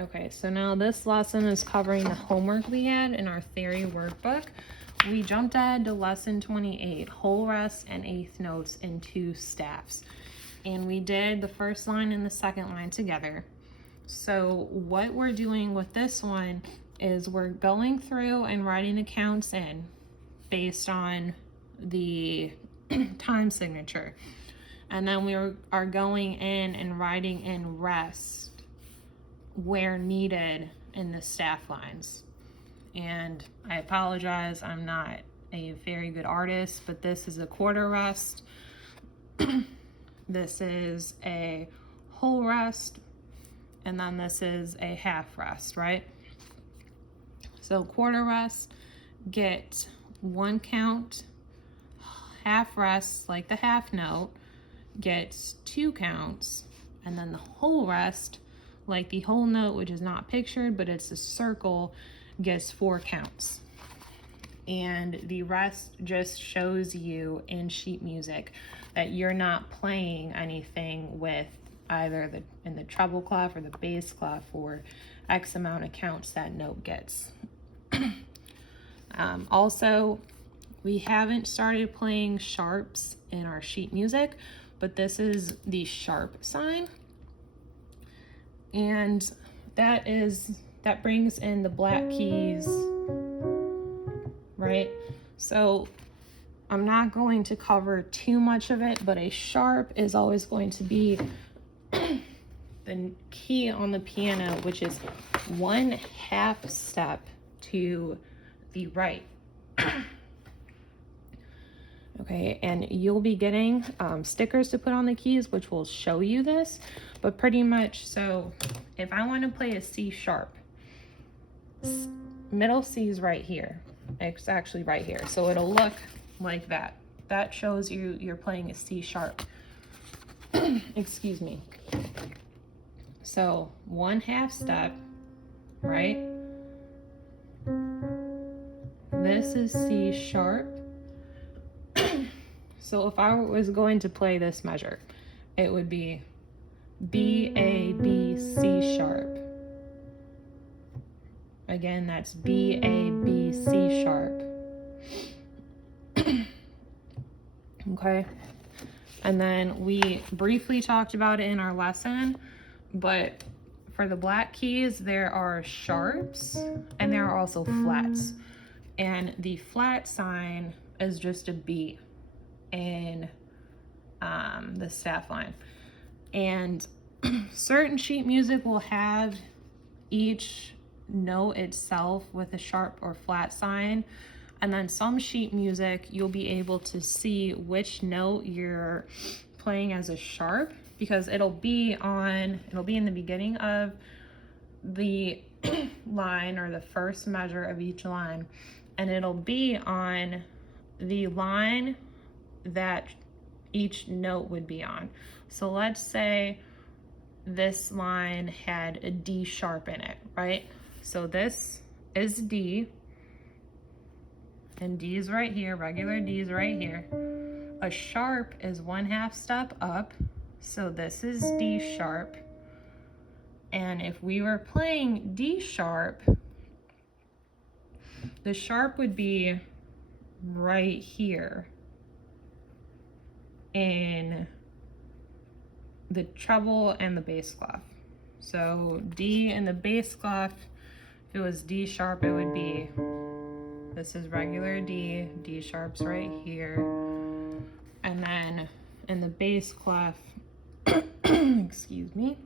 Okay, so now this lesson is covering the homework we had in our theory workbook. We jumped ahead to lesson 28, whole rest and eighth notes in two staffs. And we did the first line and the second line together. So what we're doing with this one is we're going through and writing the counts in based on the time signature. And then we are going in and writing in rest where needed in the staff lines. And I apologize, I'm not a very good artist, but this is a quarter rest. This is a whole rest, and then this is a half rest, right? So quarter rest, get one count. Half rest, like the half note, gets two counts. And then the whole rest, like the whole note, which is not pictured, but it's a circle, gets 4 counts. And the rest just shows you in sheet music that you're not playing anything with either in the treble clef or the bass clef for X amount of counts that note gets. Also, we haven't started playing sharps in our sheet music, but this is the sharp sign. And that brings in the black keys, right? So I'm not going to cover too much of it, but a sharp is always going to be the key on the piano, which is 1/2 step to the right. Okay, and you'll be getting stickers to put on the keys, which will show you this, but pretty much, so if I want to play a C sharp, middle C is right here. It's actually right here, so it'll look like that. That shows you're playing a C sharp. Excuse me. So 1/2 step, right? This is C sharp. So if I was going to play this measure, it would be B, A, B, C sharp. Again, that's B, A, B, C sharp. Okay. And then we briefly talked about it in our lesson, but for the black keys, there are sharps and there are also flats. And the flat sign is just a B in the staff line. And certain sheet music will have each note itself with a sharp or flat sign, and then some sheet music you'll be able to see which note you're playing as a sharp, because it'll be in the beginning of the line or the first measure of each line, and it'll be on the line that each note would be on. So let's say this line had a D sharp in it, right? So this is D, and D is right here, regular D is right here. A sharp is 1/2 step up, so this is D sharp. And if we were playing D sharp, the sharp would be right here in the treble and the bass clef. So D in the bass clef, if it was D sharp, it would be, this is regular D, D sharp's right here. And then in the bass clef, excuse me,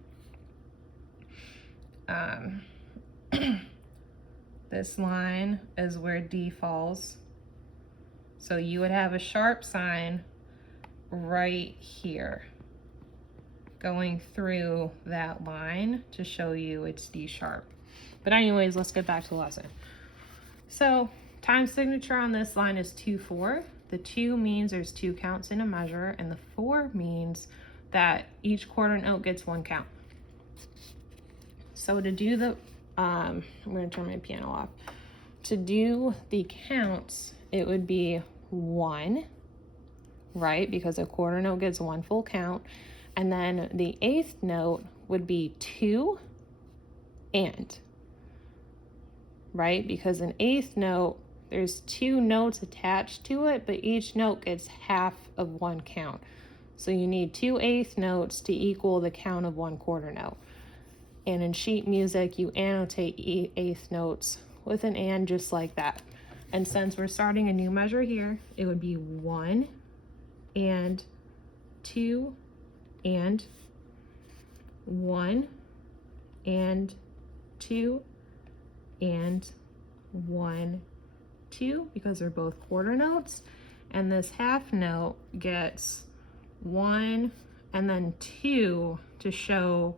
this line is where D falls. So you would have a sharp sign right here going through that line to show you it's D sharp. But anyways, let's get back to the lesson. So time signature on this line is 2/4. The 2 means there's 2 counts in a measure, and the 4 means that each quarter note gets 1 count. So to do the, I'm going to turn my piano off. To do the counts, it would be 1, right? Because a quarter note gets 1 full count. And then the eighth note would be 2 and, right? Because an eighth note, there's 2 notes attached to it, but each note gets half of 1 count. So you need 2 eighth notes to equal the count of 1 quarter note. And in sheet music, you annotate eighth notes with an and, just like that. And since we're starting a new measure here, it would be 1 and 2 and 1 and 2 and 1, 2, because they're both quarter notes. And this half note gets 1 and then 2 to show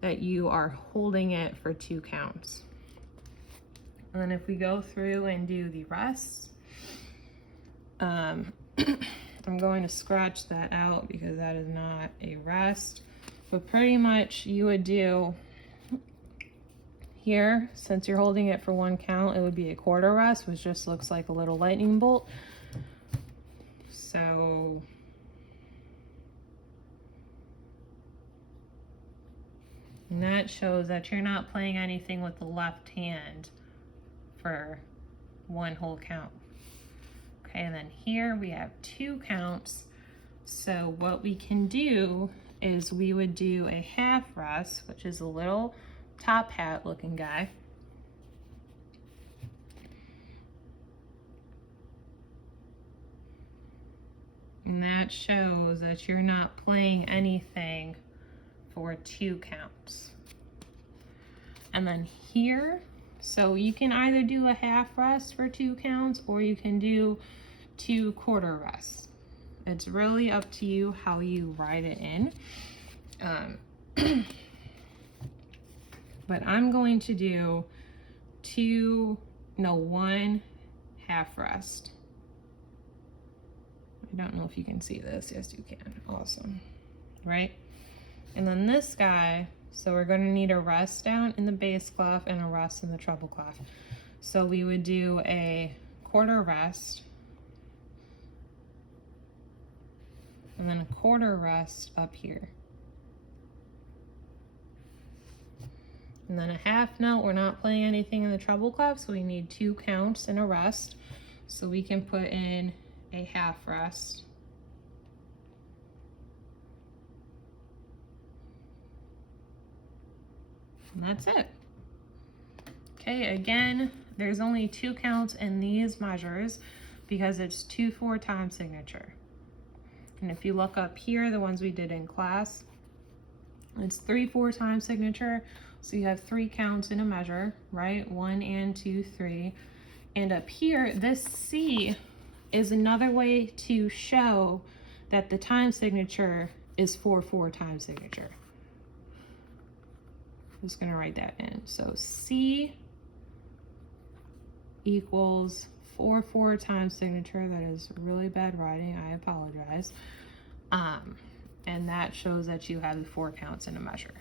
that you are holding it for 2 counts. And then if we go through and do the rest, I'm going to scratch that out because that is not a rest. But pretty much you would do here, since you're holding it for 1 count, it would be a quarter rest, which just looks like a little lightning bolt. So and that shows that you're not playing anything with the left hand for 1 whole count. Okay, and then here we have 2 counts. So what we can do is we would do a half rest, which is a little top hat looking guy. And that shows that you're not playing anything for 2 counts. And then here, so you can either do a half rest for 2 counts or you can do 2 quarter rests. It's really up to you how you write it in. But I'm going to do 1 half rest. I don't know if you can see this. Yes, you can. Awesome. Right? And then this guy, so we're going to need a rest down in the bass clef and a rest in the treble clef. So we would do a quarter rest and then a quarter rest up here. And then a half note, we're not playing anything in the treble clef, so we need 2 counts and a rest. So we can put in a half rest. And that's it. Okay, again, there's only 2 counts in these measures because it's 2/4 time signature. And if you look up here, the ones we did in class, it's 3/4 time signature. So you have 3 counts in a measure, right? 1 and 2, 3. And up here, this C is another way to show that the time signature is 4/4 time signature. I'm just gonna write that in. So C equals 4/4 time signature. That is really bad writing, I apologize. And that shows that you have the 4 counts in a measure.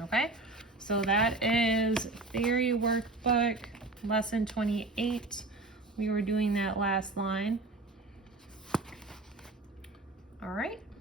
Okay, so that is Theory Workbook, Lesson 28. We were doing that last line. All right.